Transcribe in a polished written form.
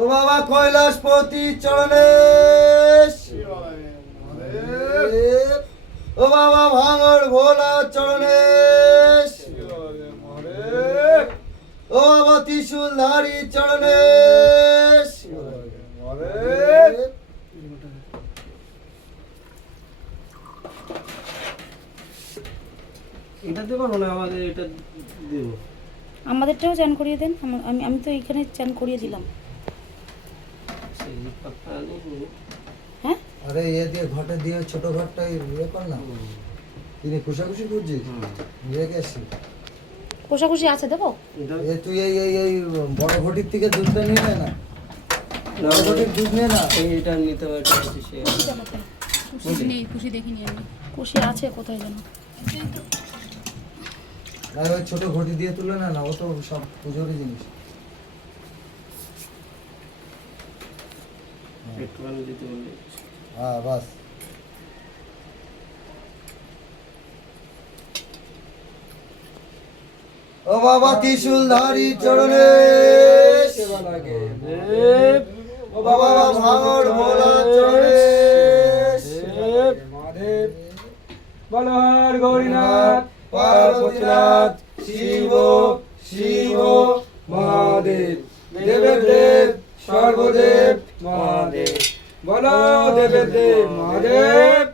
ও বাবা কৈলাসপতি চরণে ও বাবা ভাঙড় ভোলা চরণে ও বাবা ত্রিশূলধারী চরণে এটা দেবো না আমাদের এটা দেবো আমাদেরটাও চান করিয়ে দেন। আমি আমি তো এখানে চান করিয়ে দিলাম। সেই পাতা নেই হ্যাঁ আরে এ দিয়ে ঘটে দিয়ে ছোট ঘরটা ইয়ে কর না তিনি খুশাখুশি করছিস রেখে আসছি কোষাকুষি আছে দেবো। এ তুই এই বড় ঘটির থেকে দুধটা নিয়ে নে না বড় ঘটির দুধ নিয়ে না এইটা নিতে হবে খুশি নেই, খুশি দেখিনি আমি। খুশি আছে কোথায় যেন। না ওই ছোট ঘটি দিয়ে তুলে না ও তো সব পুজোরই জিনিস একটুখানি দিতে বললে হ্যাঁ বাস ও বাবা ত্রিশূলধারী চরণে সেবা লাগে ও বাবা ভাঙড় ভোলা চরণে মহাদেব বলহর গৌরীনাথ পার্বতীনাথ শিব শিব মহাদেব দেবের দেব সর্বদেব মহাদেব বলো দেবের দেব মহাদেব